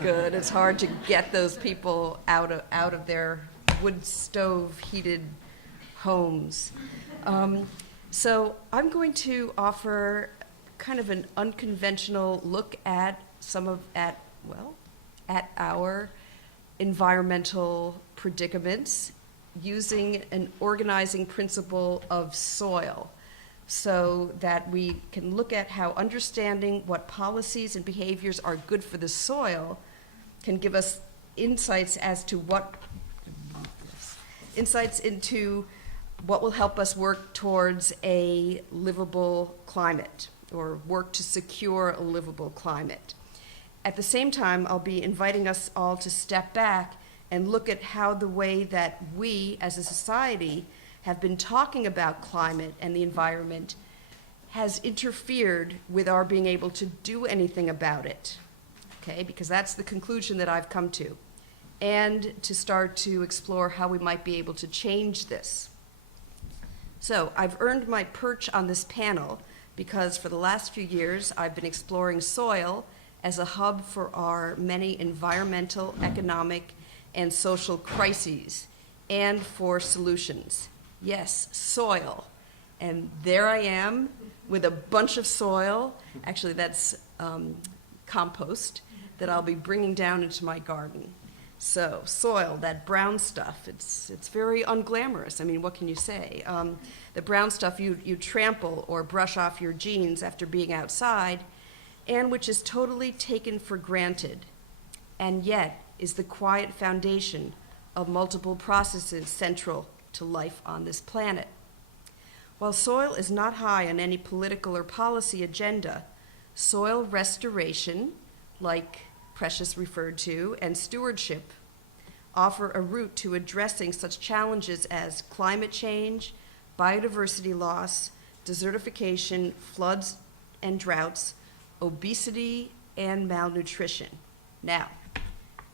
Good. It's hard to get those people out of their wood stove heated homes. So I'm going to offer kind of an unconventional look at at our environmental predicaments using an organizing principle of soil, so that we can look at how understanding what policies and behaviors are good for the soil can give us insights into what will help us work towards a livable climate, or work to secure a livable climate. At the same time, I'll be inviting us all to step back and look at how the way that we as a society have been talking about climate and the environment has interfered with our being able to do anything about it, okay? Because that's the conclusion that I've come to. And to start to explore how we might be able to change this. So I've earned my perch on this panel because for the last few years, I've been exploring soil as a hub for our many environmental, economic, and social crises, and for solutions. Yes, soil. And there I am with a bunch of soil. Actually, that's compost that I'll be bringing down into my garden. So soil, that brown stuff, it's very unglamorous. I mean, what can you say? The brown stuff you trample or brush off your jeans after being outside, and which is totally taken for granted, and yet is the quiet foundation of multiple processes central to life on this planet. While soil is not high on any political or policy agenda, soil restoration, like Precious referred to, and stewardship offer a route to addressing such challenges as climate change, biodiversity loss, desertification, floods and droughts, obesity, and malnutrition. Now,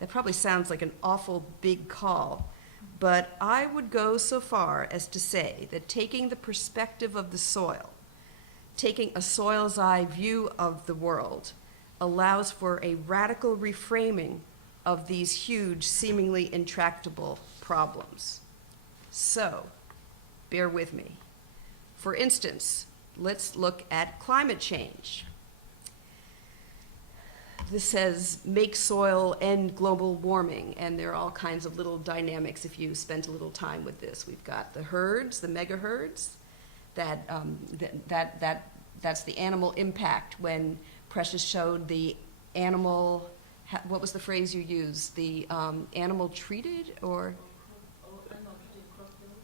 that probably sounds like an awful big call, but I would go so far as to say that taking the perspective of the soil, taking a soil's eye view of the world, allows for a radical reframing of these huge, seemingly intractable problems. So, bear with me. For instance, let's look at climate change. This says, make soil end global warming, and there are all kinds of little dynamics if you spend a little time with this. We've got the herds, the megaherds, that's the animal impact. When Precious showed the animal, what was the phrase you used? The animal treated, or?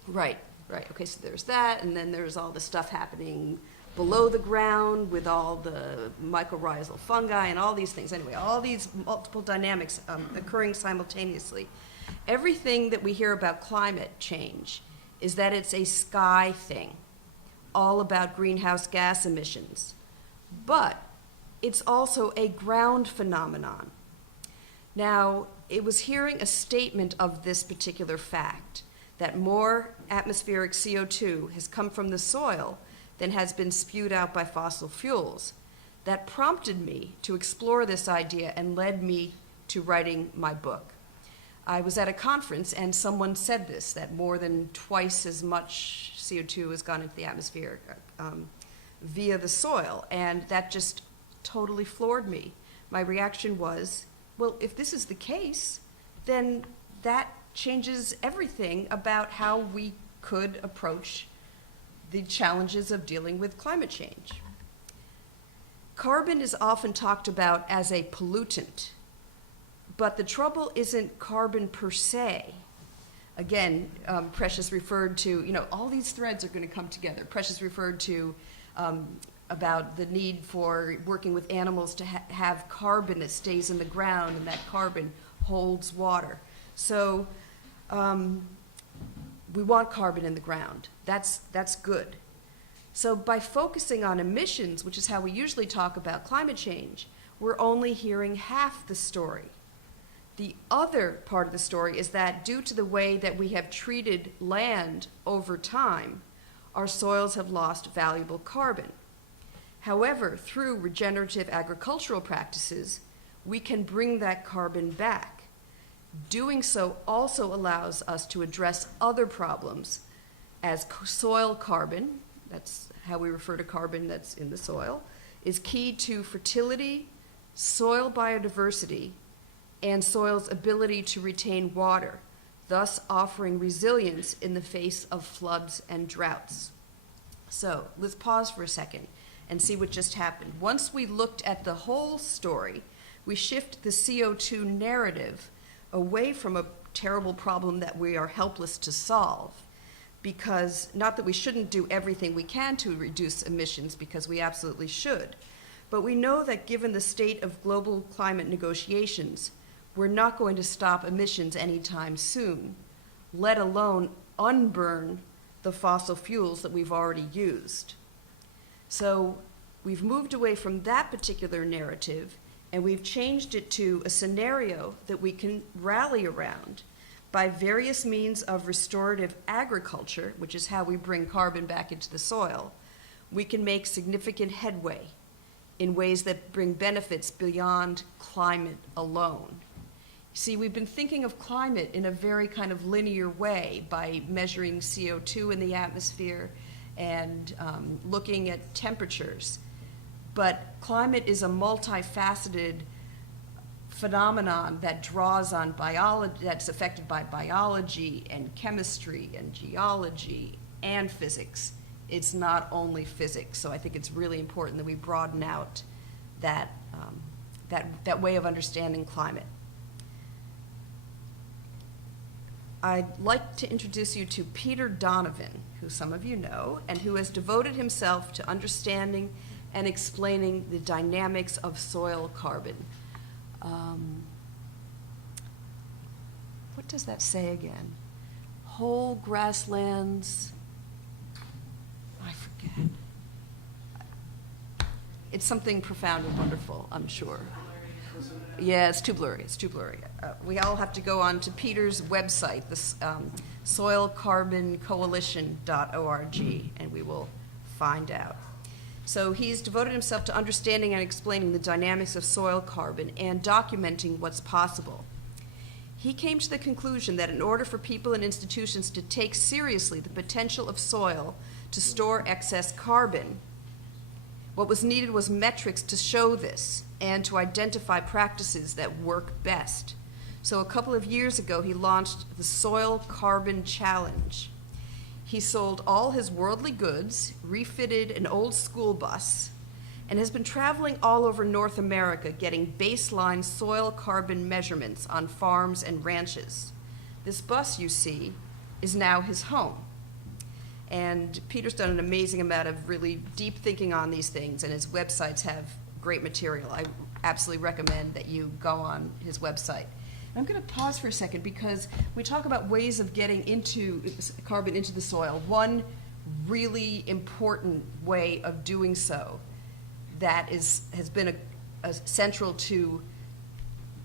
Right, okay, so there's that, and then there's all the stuff happening below the ground with all the mycorrhizal fungi and all these things. Anyway, all these multiple dynamics occurring simultaneously. Everything that we hear about climate change is that it's a sky thing, all about greenhouse gas emissions. But it's also a ground phenomenon. Now, it was hearing a statement of this particular fact, that more atmospheric CO2 has come from the soil than has been spewed out by fossil fuels, that prompted me to explore this idea and led me to writing my book. I was at a conference and someone said this, that more than twice as much CO2 has gone into the atmosphere via the soil, and that just totally floored me. My reaction was, well, if this is the case, then that changes everything about how we could approach the challenges of dealing with climate change. Carbon is often talked about as a pollutant, but the trouble isn't carbon per se. Again, Precious referred to, all these threads are going to come together. Precious referred to about the need for working with animals to have carbon that stays in the ground, and that carbon holds water. So we want carbon in the ground. That's good. So by focusing on emissions, which is how we usually talk about climate change, we're only hearing half the story. The other part of the story is that due to the way that we have treated land over time, our soils have lost valuable carbon. However, through regenerative agricultural practices, we can bring that carbon back. Doing so also allows us to address other problems, as soil carbon, that's how we refer to carbon that's in the soil, is key to fertility, soil biodiversity, and soil's ability to retain water, thus offering resilience in the face of floods and droughts. So let's pause for a second and see what just happened. Once we looked at the whole story, we shift the CO2 narrative away from a terrible problem that we are helpless to solve, because not that we shouldn't do everything we can to reduce emissions, because we absolutely should, but we know that given the state of global climate negotiations, we're not going to stop emissions anytime soon, let alone unburn the fossil fuels that we've already used. So we've moved away from that particular narrative, and we've changed it to a scenario that we can rally around by various means of restorative agriculture, which is how we bring carbon back into the soil. We can make significant headway in ways that bring benefits beyond climate alone. See, we've been thinking of climate in a very kind of linear way by measuring CO2 in the atmosphere and looking at temperatures. But climate is a multifaceted phenomenon that draws on biology, that's affected by biology and chemistry and geology and physics. It's not only physics, so I think it's really important that we broaden out that way of understanding climate. I'd like to introduce you to Peter Donovan, who some of you know, and who has devoted himself to understanding and explaining the dynamics of soil carbon. What does that say again? Whole grasslands, I forget. It's something profound and wonderful, I'm sure. Yeah, it's too blurry. We all have to go on to Peter's website, this soilcarboncoalition.org, and we will find out. So he's devoted himself to understanding and explaining the dynamics of soil carbon and documenting what's possible. He came to the conclusion that in order for people and institutions to take seriously the potential of soil to store excess carbon, what was needed was metrics to show this and to identify practices that work best. So a couple of years ago, he launched the Soil Carbon Challenge. He sold all his worldly goods, refitted an old school bus, and has been traveling all over North America getting baseline soil carbon measurements on farms and ranches. This bus, you see, is now his home. And Peter's done an amazing amount of really deep thinking on these things, and his websites have great material. I absolutely recommend that you go on his website. I'm going to pause for a second because we talk about ways of getting into carbon into the soil. One really important way of doing so that has been a central to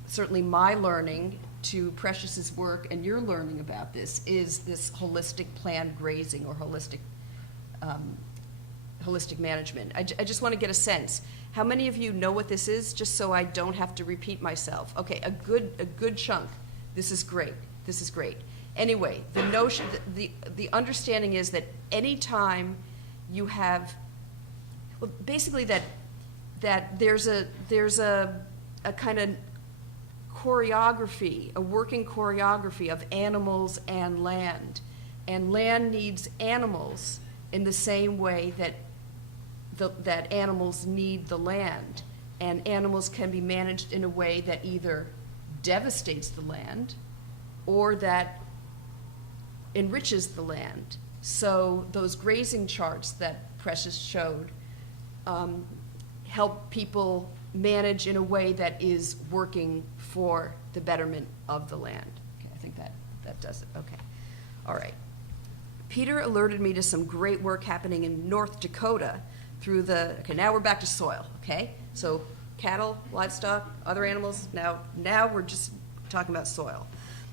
certainly my learning, to Precious's work, and your learning about this, is this holistic planned grazing or holistic management. I just want to get a sense. How many of you know what this is, just so I don't have to repeat myself? Okay, a good chunk. This is great. Anyway, the notion, the understanding is that any time you have, well, basically that there's a kind of choreography, a working choreography of animals and land needs animals in the same way that animals need the land, and animals can be managed in a way that either devastates the land or that enriches the land. So those grazing charts that Precious showed help people manage in a way that is working for the betterment of the land. Okay, I think that does it. Okay, all right. Peter alerted me to some great work happening in North Dakota through okay, now we're back to soil, okay? So cattle, livestock, other animals, now we're just talking about soil.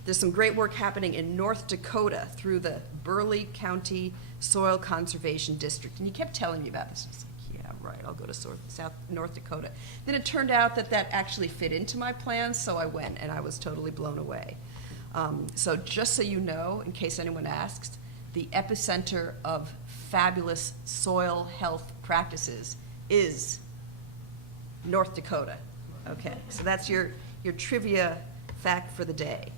There's some great work happening in North Dakota through the Burleigh County Soil Conservation District. And you kept telling me about this. I was like, yeah, right, I'll go to North Dakota. Then it turned out that that actually fit into my plans, so I went, and I was totally blown away. So just so you know, in case anyone asks, the epicenter of fabulous soil health practices is North Dakota. Okay, so that's your trivia fact for the day.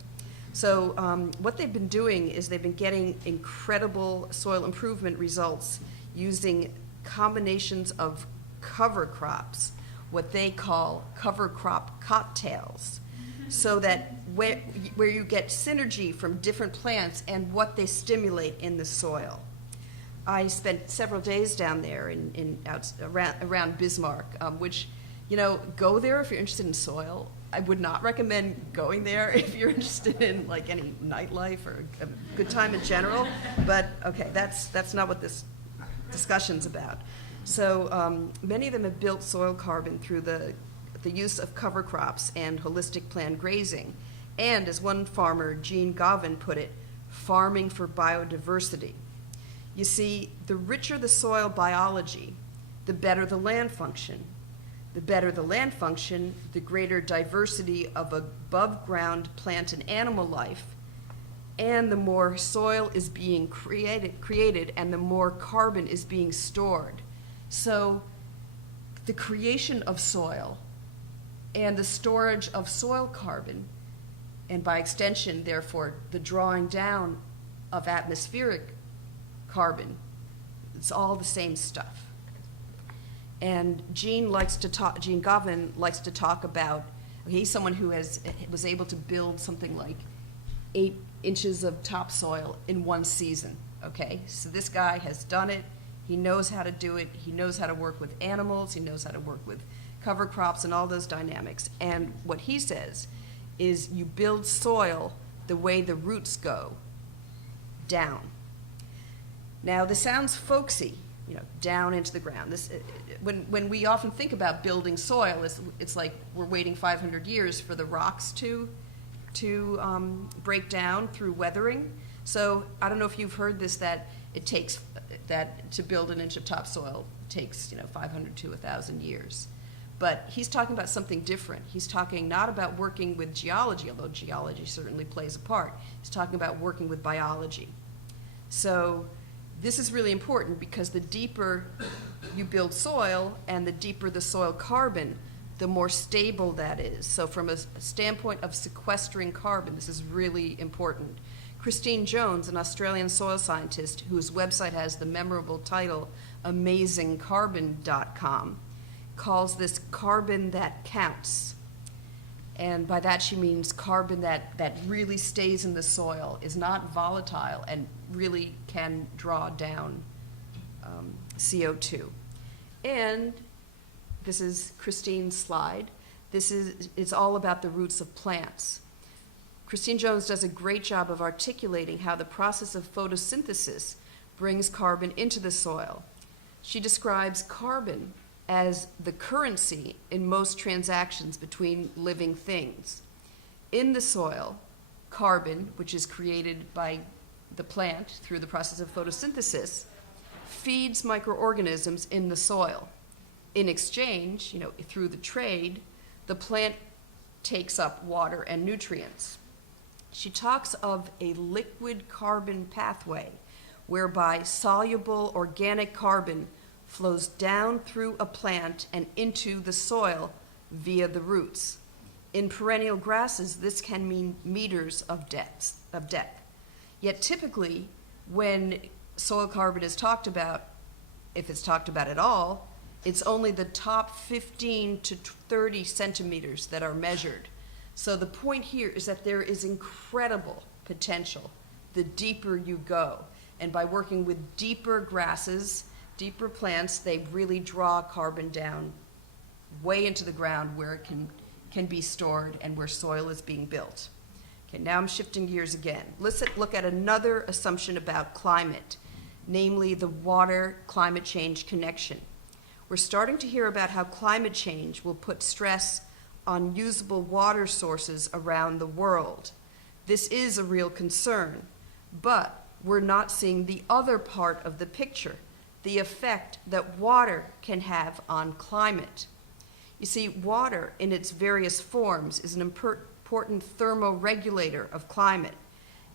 So what they've been doing is they've been getting incredible soil improvement results using combinations of cover crops, what they call cover crop cocktails, so that where you get synergy from different plants and what they stimulate in the soil. I spent several days down there around Bismarck, which, you know, go there if you're interested in soil. I would not recommend going there if you're interested in like any nightlife or a good time in general. But okay, that's not what this discussion's about. So many of them have built soil carbon through the use of cover crops and holistic planned grazing. And as one farmer, Gene Govin, put it, farming for biodiversity. You see, the richer the soil biology, the better the land function. The better the land function, the greater diversity of above ground plant and animal life, and the more soil is being created and the more carbon is being stored. So the creation of soil and the storage of soil carbon, and by extension, therefore, the drawing down of atmospheric carbon, it's all the same stuff. And Gene Govin likes to talk about, he's someone who was able to build something like 8 inches of topsoil in one season, okay? So this guy has done it, he knows how to do it, he knows how to work with animals, he knows how to work with cover crops and all those dynamics. And what he says is you build soil the way the roots go, down. Now this sounds folksy, you know, down into the ground. When we often think about building soil, it's like we're waiting 500 years for the rocks to break down through weathering. So I don't know if you've heard this, that it takes, that to build an inch of topsoil takes 500 to 1,000 years. But he's talking about something different. He's talking not about working with geology, although geology certainly plays a part. He's talking about working with biology. So this is really important because the deeper you build soil and the deeper the soil carbon, the more stable that is. So from a standpoint of sequestering carbon, this is really important. Christine Jones, an Australian soil scientist whose website has the memorable title amazingcarbon.com, calls this carbon that counts. And by that she means carbon that really stays in the soil, is not volatile, and really can draw down CO2. And this is Christine's slide. It's all about the roots of plants. Christine Jones does a great job of articulating how the process of photosynthesis brings carbon into the soil. She describes carbon as the currency in most transactions between living things. In the soil, carbon, which is created by the plant through the process of photosynthesis, feeds microorganisms in the soil. In exchange, through the trade, the plant takes up water and nutrients. She talks of a liquid carbon pathway whereby soluble organic carbon flows down through a plant and into the soil via the roots. In perennial grasses, this can mean meters of depth. Yet typically, when soil carbon is talked about, if it's talked about at all, it's only the top 15 to 30 centimeters that are measured. So the point here is that there is incredible potential the deeper you go. And by working with deeper grasses, deeper plants, they really draw carbon down way into the ground where it can be stored and where soil is being built. Okay, now I'm shifting gears again. Let's look at another assumption about climate, namely the water-climate change connection. We're starting to hear about how climate change will put stress on usable water sources around the world. This is a real concern, but we're not seeing the other part of the picture, the effect that water can have on climate. You see, water in its various forms is an important thermoregulator of climate.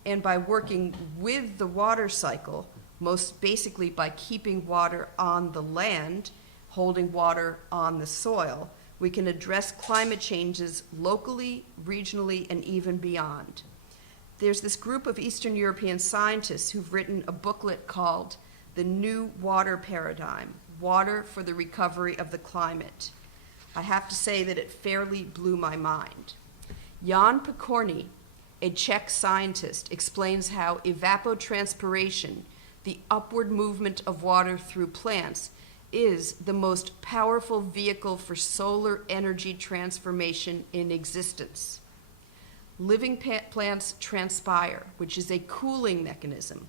And by working with the water cycle, most basically by keeping water on the land, holding water on the soil, we can address climate changes locally, regionally, and even beyond. There's this group of Eastern European scientists who've written a booklet called The New Water Paradigm, Water for the Recovery of the Climate. I have to say that it fairly blew my mind. Jan Pokorny, a Czech scientist, explains how evapotranspiration, the upward movement of water through plants, is the most powerful vehicle for solar energy transformation in existence. Living plants transpire, which is a cooling mechanism.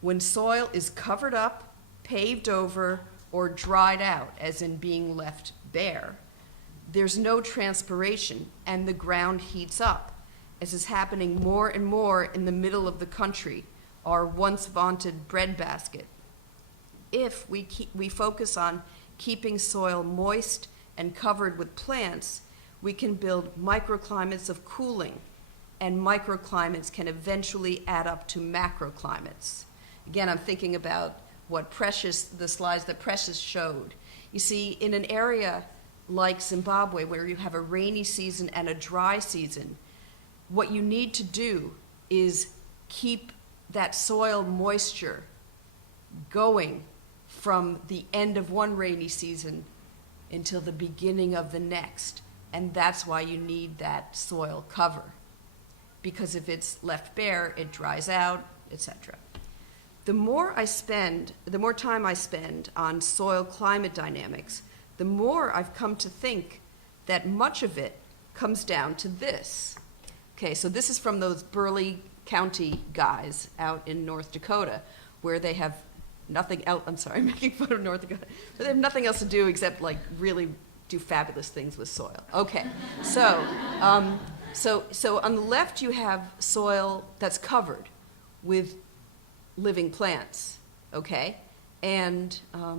When soil is covered up, paved over, or dried out, as in being left bare, there's no transpiration and the ground heats up, as is happening more and more in the middle of the country, our once vaunted breadbasket. If we focus on keeping soil moist and covered with plants, we can build microclimates of cooling, and microclimates can eventually add up to macroclimates. Again, I'm thinking about the slides that Precious showed. You see, in an area like Zimbabwe, where you have a rainy season and a dry season, what you need to do is keep that soil moisture going from the end of one rainy season until the beginning of the next. And that's why you need that soil cover. Because if it's left bare, it dries out, etc. The more time I spend on soil climate dynamics, the more I've come to think that much of it comes down to this. Okay, so this is from those Burleigh County guys out in North Dakota, where they have nothing else. I'm sorry, I'm making fun of North Dakota. But they have nothing else to do except like really do fabulous things with soil. Okay, so on the left you have soil that's covered with living plants, okay? And I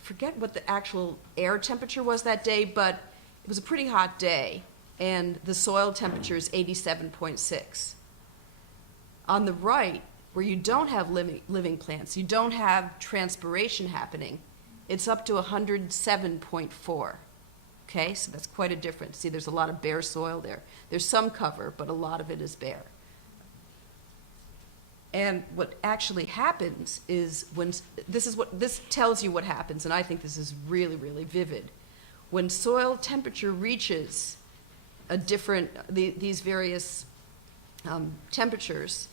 forget what the actual air temperature was that day, but it was a pretty hot day, and the soil temperature is 87.6. On the right, where you don't have living plants, you don't have transpiration happening, it's up to 107.4. Okay, so that's quite a difference. See, there's a lot of bare soil there. There's some cover, but a lot of it is bare. And what actually happens is this tells you what happens, and I think this is really, really vivid. When soil temperature reaches these various temperatures,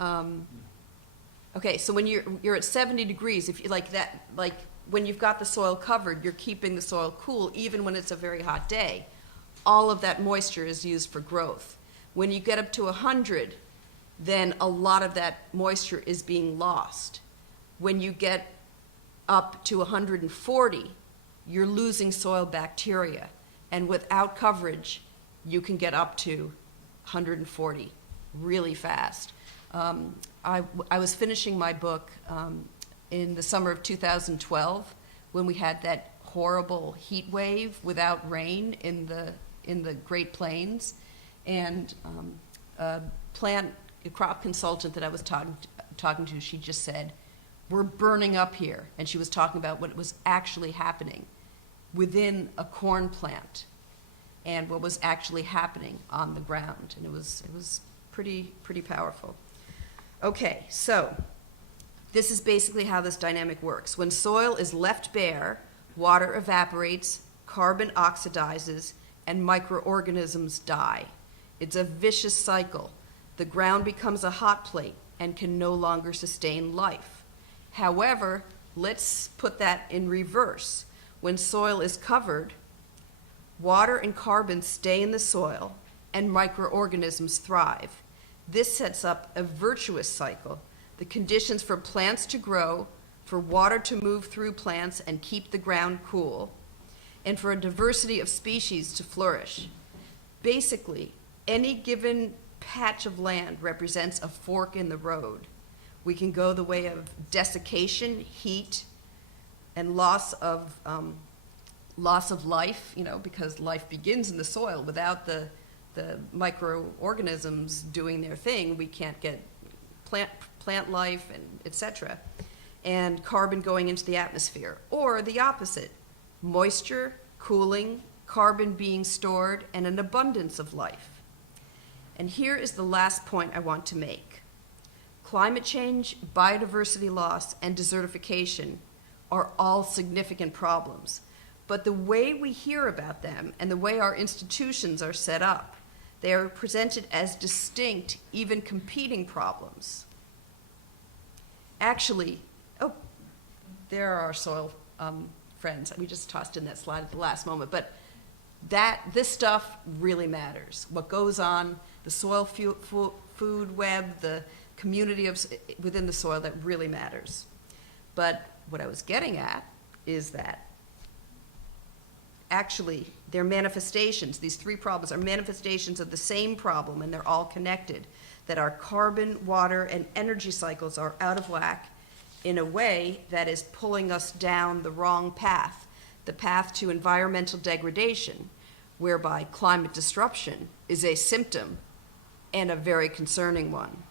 okay, so when you're at 70 degrees, if you like when you've got the soil covered, you're keeping the soil cool even when it's a very hot day. All of that moisture is used for growth. When you get up to 100, then a lot of that moisture is being lost. When you get up to 140, you're losing soil bacteria. And without coverage, you can get up to 140 really fast. I was finishing my book in the summer of 2012 when we had that horrible heat wave without rain in the Great Plains, and a crop consultant that I was talking to, she just said, "We're burning up here," and she was talking about what was actually happening within a corn plant and what was actually happening on the ground, and it was pretty powerful. Okay, so this is basically how this dynamic works. When soil is left bare, water evaporates, carbon oxidizes, and microorganisms die. It's a vicious cycle. The ground becomes a hot plate and can no longer sustain life. However, let's put that in reverse. When soil is covered, water and carbon stay in the soil and microorganisms thrive. This sets up a virtuous cycle. The conditions for plants to grow, for water to move through plants and keep the ground cool, and for a diversity of species to flourish. Basically, any given patch of land represents a fork in the road. We can go the way of desiccation, heat, and loss of life, because life begins in the soil. Without the microorganisms doing their thing, we can't get plant life, and et cetera. And carbon going into the atmosphere. Or the opposite, moisture, cooling, carbon being stored, and an abundance of life. And here is the last point I want to make. Climate change, biodiversity loss, and desertification are all significant problems. But the way we hear about them and the way our institutions are set up, they are presented as distinct, even competing problems. Actually, there are our soil friends. We just tossed in that slide at the last moment, but this stuff really matters. What goes on, the soil food web, the community within the soil, that really matters. But what I was getting at is that actually they're manifestations. These three problems are manifestations of the same problem, and they're all connected, that our carbon, water, and energy cycles are out of whack in a way that is pulling us down the wrong path, the path to environmental degradation, whereby climate disruption is a symptom and a very concerning one.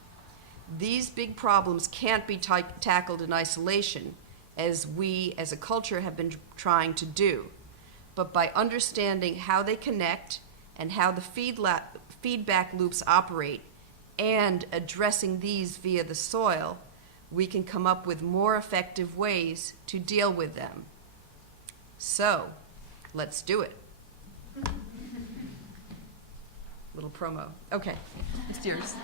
These big problems can't be tackled in isolation, as we as a culture have been trying to do, but by understanding how they connect and how the feedback loops operate and addressing these via the soil, we can come up with more effective ways to deal with them. So, let's do it. Little promo. Okay, it's yours.